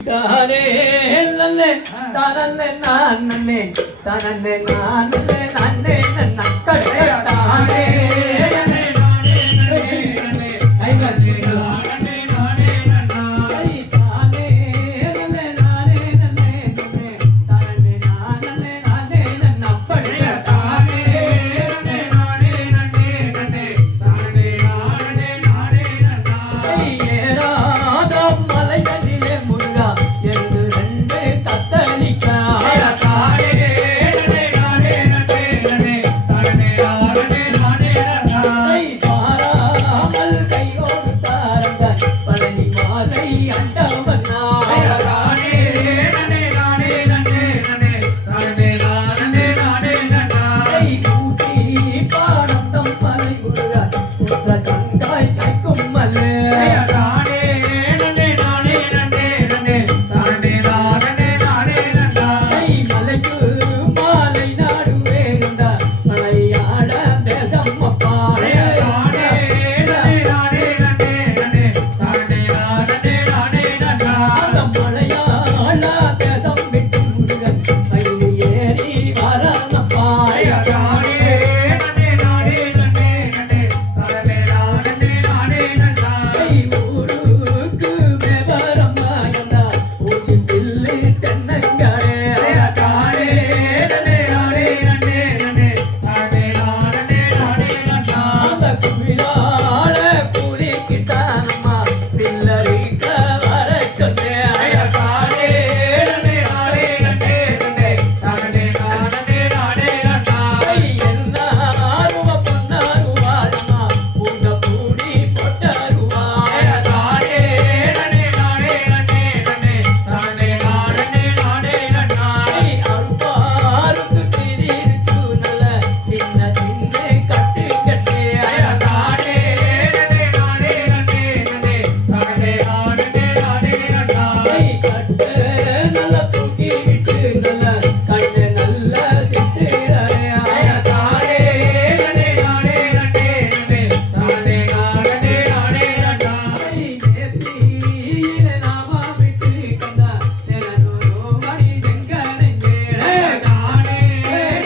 தானே நல்லே தானே நான் நன்னே தானே நான் நல்லே நன்னே நக்கடே தானே நன்னே நானே நன்னே நன்னே ஐவரே நானே நானே நன்னாய் தானே நல்லே நானே நன்னே நன்னே தானே நான் நல்லே நானே நன்னப்படே தானே நன்னே நானே நன்னே நன்னே தானே நானே நானே நன்னாய் ஏராத மலைகளிலே முருகா என்று ரெண்டு தத்தளிக்கா தானே நன்னே நானே நன்னே நன்னே தானே நானே நானே நன்னாய் பாராமல் கையோடு தாரந்தாய் பழனி மாலை அண்டவனா தானே நன்னே நானே நன்னே நன்னே தானே நானே நானே நன்னாய் கூட்டி பாடந்தம் பறை முருகா உந்த கங்காய் கைக்கும் மல்லே தானே நன்னே நானே நன்னே நன்னே தானே நானே நானே நன்னாய் மலைக்கு மாலை நாடு வேகந்தா மலையாட தேசம் அப்பா தானே நன்னே நானே நன்னே நன்னே தானே நானே நானே நன்னாய் அந்த மலையாள தேசம் விட்டு முருகன் மயில் ஏறி வரானப்பா தானே நன்னே நானே நன்னே நன்னே தானே நானே நானே நன்னாய் ஊருக்கு மேவரம் மாயந்தா ஊசி பில்லு தென்னங்காடே தானே நன்னே நானே நன்னே நன்னே தானே நானே நானே நன்னாய் அந்த குயிலால கூலிக்கிட்டானம்மா பில்லரிக்க வர சொன்னே தானே நன்னே நானே நன்னே நன்னே தானே நானே நானே நன்னாய் எல்லாரும் பொன்னாரும் வாழம்மா உங்க பூடி பொட்டருவா தானே நன்னே நானே நன்னே நன்னே தானே நானே நானே நன்னாய் அருப்பாருக்கு திரிச்சு நல்ல சின்ன சின்ன கட்டு கட்டே தானே நன்னே நானே நன்னே நன்னே தானே நானே நானே நன்னாய் கட்டு நல்ல தூக்கி விட்டு நல்ல கண்ணு நல்ல சித்திரே தானே நன்னே நானே நன்னே நன்னே தானே நானே நானே நன்னாய் நேத்தியிலே நாம விட்டு கந்தா தெனனோ மணி செங்கனங்கே தானே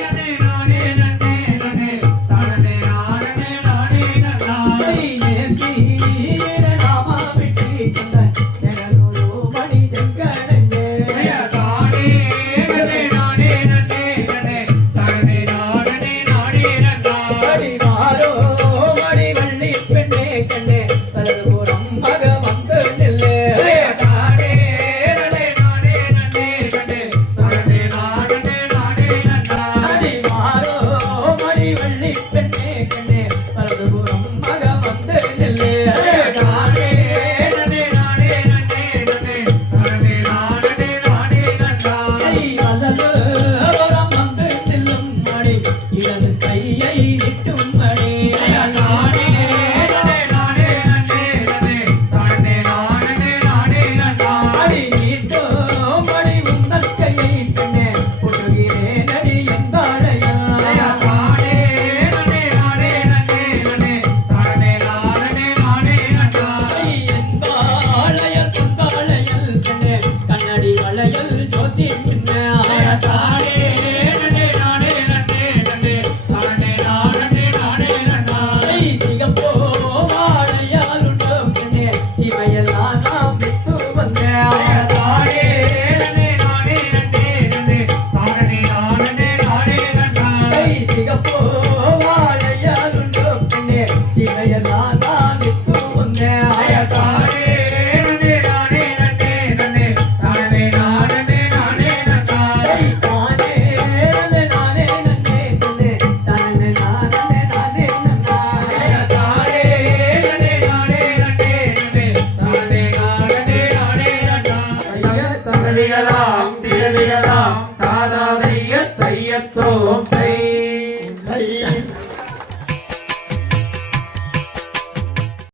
நன்னே நானே நன்னே நன்னே தானே நானே நானே நன்னாய் நேத்தியிலே நாம விட்டு கந்தா தெனனோ மணி செங்கனங்கே தானே நன்னே நானே நன்னே நன்னே தானே நானே நானே நன்னாய் மாறோ மணி வள்ளி பெண்ணே கண்ணே பலபுரம் மக வந்து நில்லே தானே நன்னே நானே நன்னே நன்னே தானே நானே நானே நன்னாய் மாறோ மணி வள்ளி பெண்ணே கண்ணே பலபுரம் மக வந்து நில்லே தானே நன்னே நானே நன்னே நன்னே தானே நானே நானே நன்னாய் வலதுபுறம் வந்து நில்லும் மணி இடது கையை நீட்டும் மணி தானே நன்னே நானே நன்னே நன்னே தானே நானே நானே நன்னாய் நீட்டோ மணி உந்தன் கையை பெண்ணே புட்டுகிறேன் அடி என்பாளையா தானே நன்னே நானே நன்னே நன்னே தானே நானே நானே நன்னாய் என்பாளையல் பொன்பாளையல் பெண்ணே கண்ணடி வளையல் ஜோதி பின்னே தானே நன்னே நானே நன்னே நன்னே தானே நானே நானே நன்னாய் சிகப்போ வாழையாலுண்டோ பெண்ணே சிவையெல்லாம் நாம் விட்டு வந்தேன் தானே நன்னே நானே நன்னே நன்னே தானே நானே நானே நன்னாய் சிகப்போ வாழையாலுண்டோ பெண்ணே சிவையெல்லாம் நாம் விட்டு வந்தேன் தானே நன்னே நானே நன்னே நன்னே தானே நானே நானே நன்னாய் தானே நன்னே நானே நன்னே நன்னே தானே நானே நானே நன்னாய் தானே நன்னே நானே நன்னே நன்னே தானே நானே நானே நன்னாய் தகதிகளாம் திகதிகளாம் தாதாதைய தையத்தோம் தை